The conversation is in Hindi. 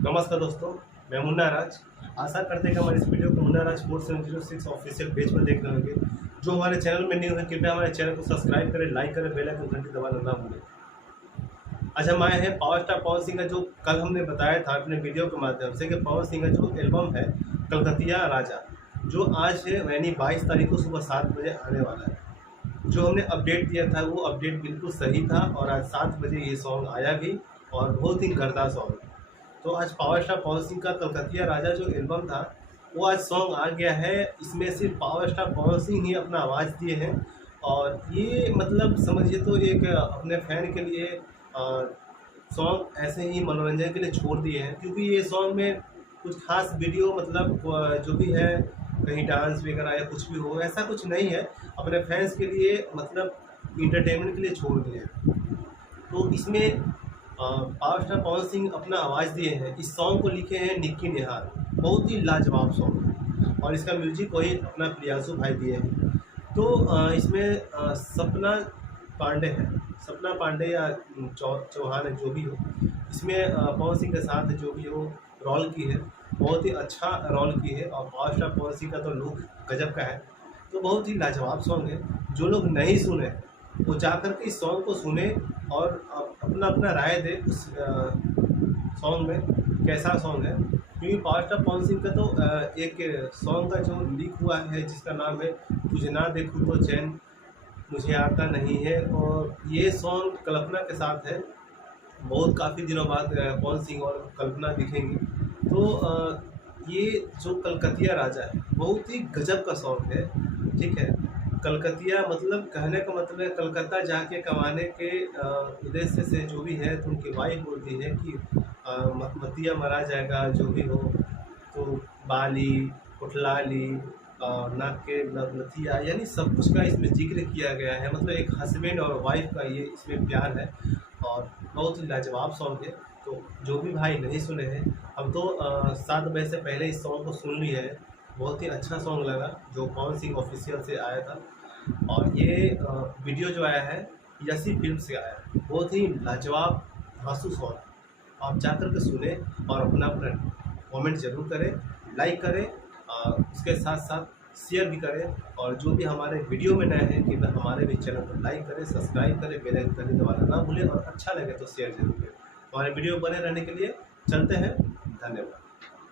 नमस्कार दोस्तों, मैं मुन्ना राज। आशा करते हैं कि हमारे इस वीडियो को मुन्ना राज 4706 ऑफिशियल पेज पर देख रहे होंगे। जो हमारे चैनल में न्यू है, कृपया हमारे चैनल को सब्सक्राइब करें, लाइक करें, बेल आइकन घंटी दबाना ना भूलें। आज हम आए हैं पावर स्टार पवन सिंह का, जो कल हमने बताया था अपने वीडियो के माध्यम से कि पवन सिंह का जो एल्बम है कलकतिया राजा, जो आज है यानी 22 तारीख को सुबह 7 बजे आने वाला है। जो हमने अपडेट दिया था वो अपडेट बिल्कुल सही था और आज 7 बजे ये सॉन्ग आया भी और बहुत ही गर्दा सॉन्ग। तो आज पावर स्टार पवन सिंह का कलकतिया राजा जो एल्बम था वो आज सॉन्ग आ गया है। इसमें सिर्फ पावर स्टार पवन सिंह ही अपना आवाज़ दिए हैं और ये मतलब समझिए तो एक अपने फैन के लिए सॉन्ग ऐसे ही मनोरंजन के लिए छोड़ दिए हैं, क्योंकि ये सॉन्ग में कुछ खास वीडियो मतलब जो भी है कहीं डांस वगैरह या कुछ भी हो ऐसा कुछ नहीं है। अपने फैंस के लिए मतलब इंटरटेनमेंट के लिए छोड़ दिए हैं। तो इसमें पावर स्टार पवन सिंह अपना आवाज़ दिए हैं। इस सॉन्ग को लिखे हैं निक्की निहार, बहुत ही लाजवाब सॉन्ग है और इसका म्यूजिक वही अपना प्रियांशु भाई दिए हैं। तो इसमें सपना पांडे है, सपना पांडे या चौहान है, जो भी हो, इसमें पवन सिंह के साथ जो भी हो रोल की है, बहुत ही अच्छा रोल की है और पावर स्टार पवन सिंह का तो लुक गजब का है। तो बहुत ही लाजवाब सॉन्ग है। जो लोग नहीं सुने वो जाकर के इस सॉन्ग को सुने और अपना अपना राय दे उस सॉन्ग में कैसा सॉन्ग है। क्योंकि पावर स्टार पवन सिंह का तो एक सॉन्ग का जो लीक हुआ है जिसका नाम है तुझे ना देखूं तो चैन मुझे आता नहीं है, और ये सॉन्ग कल्पना के साथ है। बहुत काफ़ी दिनों बाद पवन सिंह और कल्पना दिखेंगी। तो ये जो कलकतिया राजा है बहुत ही गजब का सॉन्ग है। ठीक है, कलकतिया मतलब कहने का मतलब है कलकत्ता जाके कमाने के उद्देश्य से जो भी है। तो उनकी वाइफ बोलती है कि मतिया मरा जाएगा जो भी हो, तो बाली कुठलाली नाक के नथिया, यानी सब कुछ का इसमें जिक्र किया गया है। मतलब एक हस्बैंड और वाइफ का ये इसमें प्यार है और बहुत ही लाजवाब सॉन्ग है। तो जो भी भाई नहीं सुने हैं, हम तो 7 बजे से पहले इस सॉन्ग को सुन लिए है। बहुत ही अच्छा सॉन्ग लगा जो पवन सिंह ऑफिशियल से आया था। और ये वीडियो जो आया है यसी फिल्म से आया है। बहुत ही लाजवाब धांसू सॉन्ग, आप जाकर के सुने और अपना कमेंट जरूर करें, लाइक करें, उसके साथ साथ शेयर भी करें। और जो भी हमारे वीडियो में नए हैं कि हमारे भी चैनल को लाइक करें, सब्सक्राइब करें, बेल आइकन दबाना ना भूलें और अच्छा लगे तो शेयर जरूर करें। हमारे वीडियो बने रहने के लिए चलते हैं। धन्यवाद।